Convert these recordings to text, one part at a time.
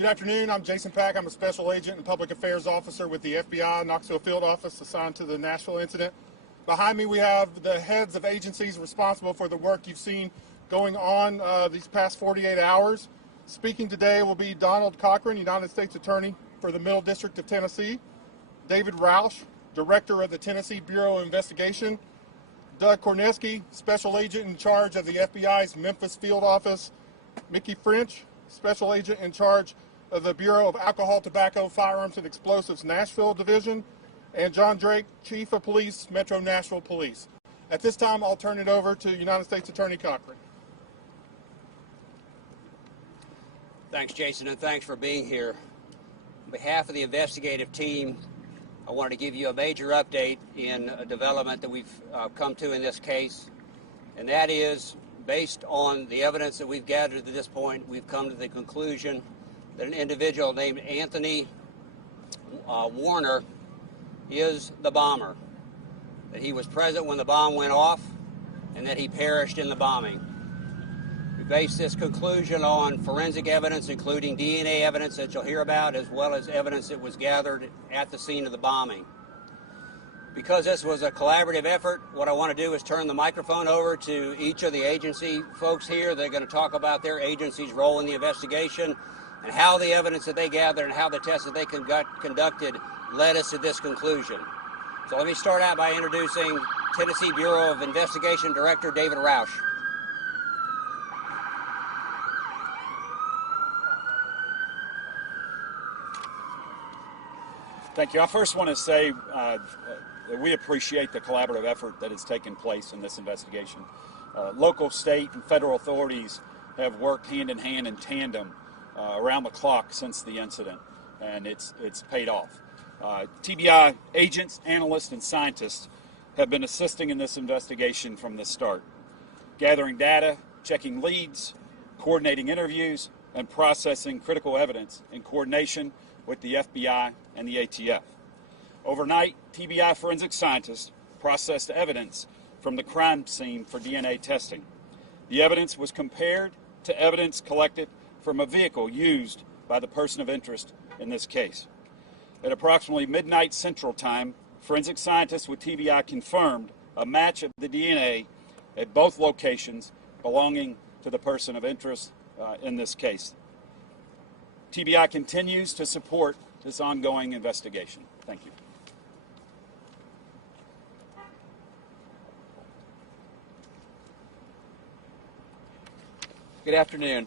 Good afternoon. I'm Jason Pack. I'm a Special Agent and Public Affairs Officer with the FBI Knoxville Field Office assigned to the Nashville incident. Behind me we have the heads of agencies responsible for the work you've seen going on these past 48 hours. Speaking today will be Donald Cochran, United States Attorney for the Middle District of Tennessee, David Rauch, Director of the Tennessee Bureau of Investigation, Doug Korneski, Special Agent in charge of the FBI's Memphis Field Office, Mickey French, Special Agent in charge of the Bureau of Alcohol, Tobacco, Firearms, and Explosives Nashville Division, and John Drake, Chief of Police, Metro Nashville Police. At this time, I'll turn it over to United States Attorney Cochran. Thanks, Jason, and thanks for being here. On behalf of the investigative team, I wanted to give you a major update in a development that we've come to in this case, and that is, based on the evidence that we've gathered to this point, we've come to the conclusion that an individual named Anthony Warner is the bomber, that he was present when the bomb went off, and that he perished in the bombing. We base this conclusion on forensic evidence, including DNA evidence that you'll hear about, as well as evidence that was gathered at the scene of the bombing. Because this was a collaborative effort, what I want to do is turn the microphone over to each of the agency folks here. They're going to talk about their agency's role in the investigation and how the evidence that they gathered and how the tests that they conducted led us to this conclusion. So let me start out by introducing Tennessee Bureau of Investigation Director David Rauch. Thank you. I first want to say that we appreciate the collaborative effort that has taken place in this investigation. Local, state, and federal authorities have worked hand in hand in tandem around the clock since the incident, and it's paid off. TBI agents, analysts, and scientists have been assisting in this investigation from the start, gathering data, checking leads, coordinating interviews, and processing critical evidence in coordination with the FBI and the ATF. Overnight, TBI forensic scientists processed evidence from the crime scene for DNA testing. The evidence was compared to evidence collected from a vehicle used by the person of interest in this case. At approximately midnight Central Time, forensic scientists with TBI confirmed a match of the DNA at both locations belonging to the person of interest in this case. TBI continues to support this ongoing investigation. Thank you. Good afternoon.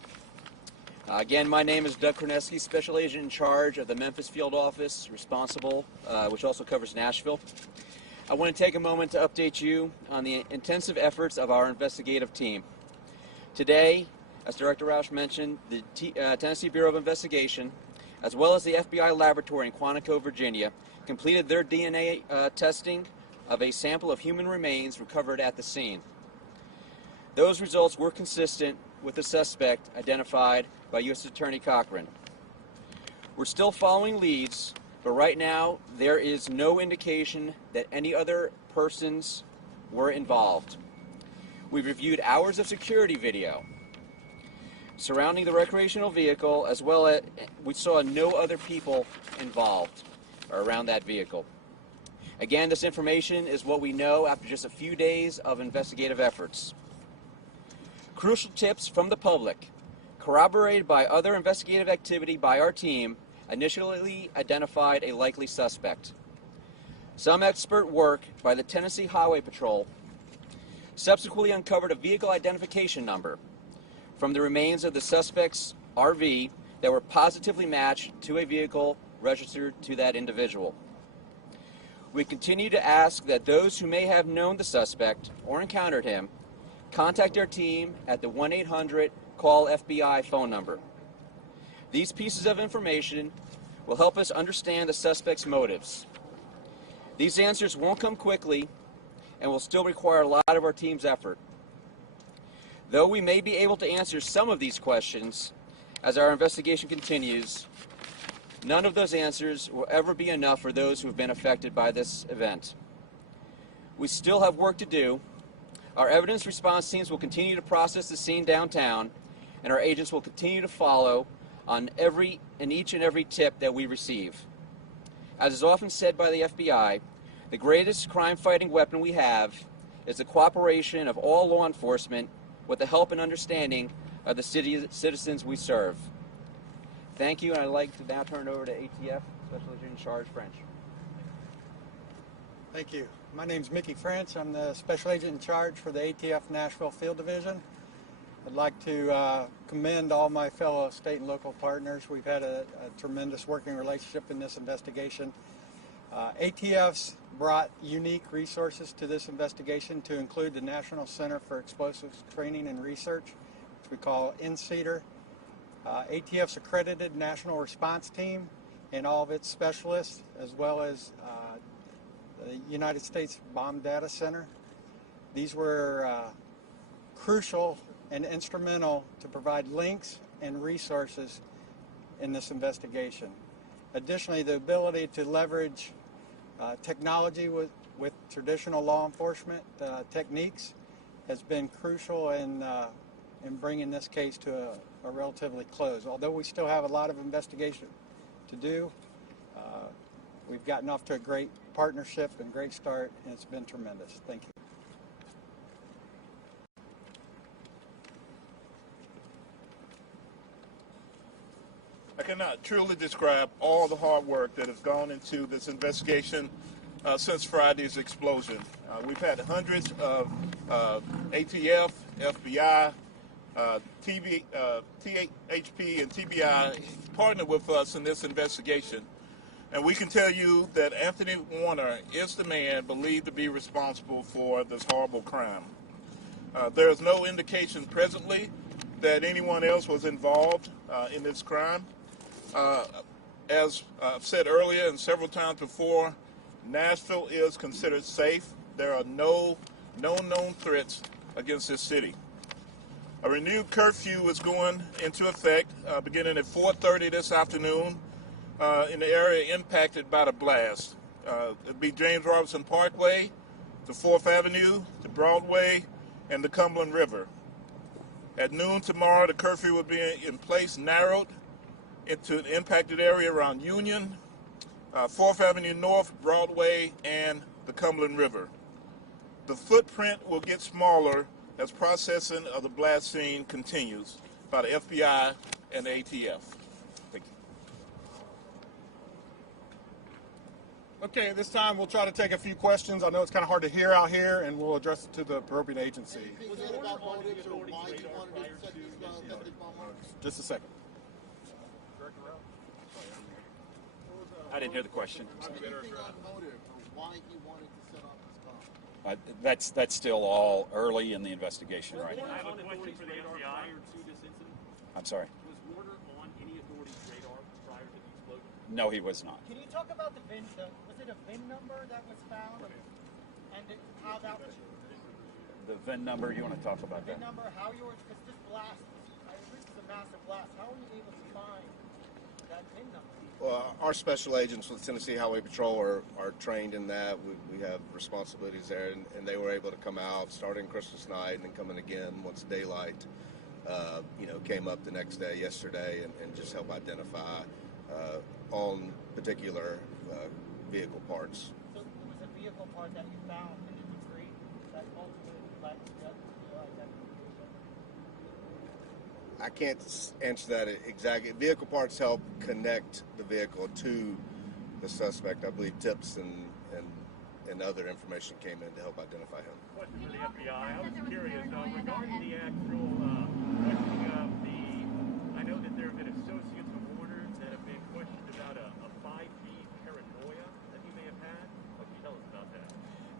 Again, my name is Doug Korneski, Special Agent in charge of the Memphis Field Office, responsible, which also covers Nashville. I want to take a moment to update you on the intensive efforts of our investigative team. Today, as Director Rauch mentioned, the Tennessee Bureau of Investigation, as well as the FBI laboratory in Quantico, Virginia, completed their DNA testing of a sample of human remains recovered at the scene. Those results were consistent with the suspect identified by U.S. Attorney Cochran. We're still following leads, but right now there is no indication that any other persons were involved. We've reviewed hours of security video surrounding the recreational vehicle, as well as we saw no other people involved or around that vehicle. Again, this information is what we know after just a few days of investigative efforts. Crucial tips from the public, corroborated by other investigative activity by our team, initially identified a likely suspect. Some expert work by the Tennessee Highway Patrol subsequently uncovered a vehicle identification number from the remains of the suspect's RV that were positively matched to a vehicle registered to that individual. We continue to ask that those who may have known the suspect or encountered him contact our team at the 1-800-CALL-FBI phone number. These pieces of information will help us understand the suspect's motives. These answers won't come quickly and will still require a lot of our team's effort. Though we may be able to answer some of these questions as our investigation continues, none of those answers will ever be enough for those who have been affected by this event. We still have work to do. Our evidence response teams will continue to process the scene downtown, and our agents will continue to follow on each and every tip that we receive. As is often said by the FBI, the greatest crime-fighting weapon we have is the cooperation of all law enforcement with the help and understanding of the citizens we serve. Thank you, and I'd like to now turn it over to ATF Special Agent in Charge, French. Thank you. My name is Mickey French. I'm the Special Agent in Charge for the ATF Nashville Field Division. I'd like to commend all my fellow state and local partners. We've had a tremendous working relationship in this investigation. ATF's brought unique resources to this investigation, to include the National Center for Explosives Training and Research, which we call NCETR. ATF's accredited national response team and all of its specialists, as well as the United States Bomb Data Center. These were crucial and instrumental to provide links and resources in this investigation. Additionally, the ability to leverage technology with traditional law enforcement techniques has been crucial in bringing this case to a relatively close. Although we still have a lot of investigation to do, we've gotten off to a great partnership and great start, and it's been tremendous. Thank you. I cannot truly describe all the hard work that has gone into this investigation since Friday's explosion. We've had hundreds of ATF, FBI, THP, and TBI partner with us in this investigation. And we can tell you that Anthony Warner is the man believed to be responsible for this horrible crime. There is no indication presently that anyone else was involved in this crime. As I've said earlier and several times before, Nashville is considered safe. There are no known threats against this city. A renewed curfew is going into effect beginning at 4:30 this afternoon in the area impacted by the blast. It'll be James Robinson Parkway, the 4th Avenue, the Broadway, and the Cumberland River. At noon tomorrow, the curfew will be in place, narrowed into an impacted area around Union, 4th Avenue North, Broadway, and the Cumberland River. The footprint will get smaller as processing of the blast scene continues by the FBI and the ATF. Thank you. Okay, at this time we'll try to take a few questions. I know it's kind of hard to hear out here, and we'll address it to the appropriate agency. Was it about motives or why you wanted to set this domestic bomb off? Just a second. I didn't hear the question. Anything on motive or why he wanted to set off this bomb? That's still all early in the investigation right now. I have a question for the FBI prior to this incident. I'm sorry. Was Warner on any authority's radar prior to the explosion? No, he was not. Can you talk about the VIN? Was it a VIN number that was found, and how that was? The VIN number, you want to talk about VIN that? number, how you were, because this blast, this is a massive blast. How were you able to find that VIN number? Well, our special agents with Tennessee Highway Patrol are trained in that. We have responsibilities there, and they were able to come out starting Christmas night and then coming again once daylight, came up the next day, yesterday, and just help identify on particular vehicle parts. So it was a vehicle part that you found in the debris that ultimately led to your identification? I can't answer that exactly. Vehicle parts help connect the vehicle to the suspect. I believe tips and other information came in to help identify him. Question for the FBI. I was curious, regarding the actual questioning of I know that there have been associates of Warner that have been questioned about a 5G paranoia that he may have had. What can you tell us about that?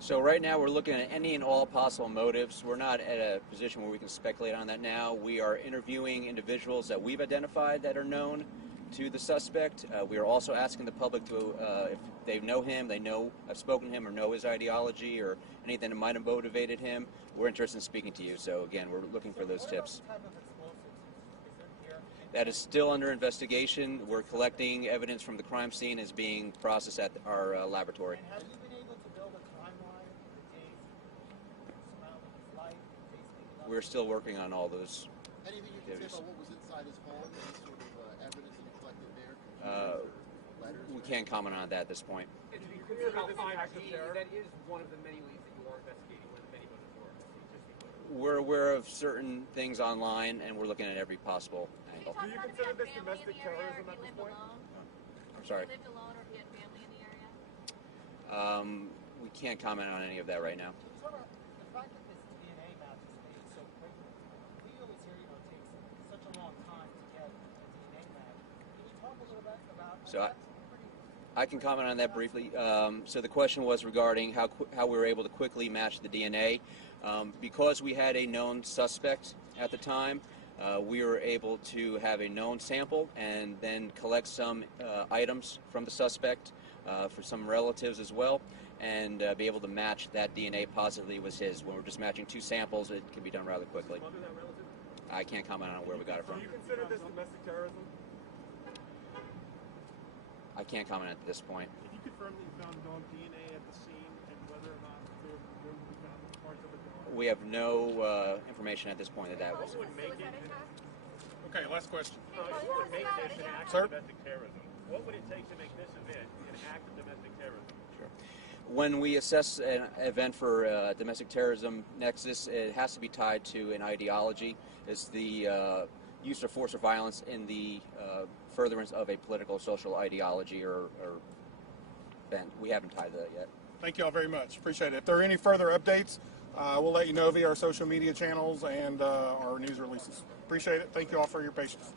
So right now we're looking at any and all possible motives. We're not at a position where we can speculate on that now. We are interviewing individuals that we've identified that are known to the suspect. We are also asking the public to, if they know him, have spoken to him or know his ideology or anything that might have motivated him, we're interested in speaking to you. So again, we're looking for those tips. What type of explosives is there here? That is still under investigation. We're collecting evidence from the crime scene as being processed at our laboratory. And have you been able to build a timeline for the days surrounding his life? We're still working on all those. Anything you can say about what was inside his home? Any sort of evidence can't comment on that at this point. To be clear about 5G, that is one of the many leads that you are investigating, one of the many motives you are investigating. We're aware of certain things online, and we're looking at every possible angle. Do you consider this domestic terrorism at this point? I'm sorry. Lived alone, or if you had family in the area? We can't comment on any of that right now. The fact that this DNA match is made so quickly, we always hear, it takes such a long time to get a DNA match. Can you talk a little bit about that? I can comment on that briefly. So the question was regarding how we were able to quickly match the DNA. Because we had a known suspect at the time, we were able to have a known sample and then collect some items from the suspect for some relatives as well, and be able to match that DNA positively was his. When we're just matching two samples, it can be done rather quickly. I can't comment on where we got it from. Do you consider this domestic terrorism? I can't comment at this point. Can you confirm that you found dog DNA at the scene and whether or not there will be found parts of a dog? We have no information at this point that was. What would make it? Okay, last question. What would make this an act of domestic terrorism? What would it take to make this event an act of domestic terrorism? Sure. When we assess an event for domestic terrorism nexus, it has to be tied to an ideology. It's the use of force or violence in the furtherance of a political, social ideology or bent. We haven't tied that yet. Thank you all very much. Appreciate it. If there are any further updates, we'll let you know via our social media channels and our news releases. Appreciate it. Thank you all for your patience.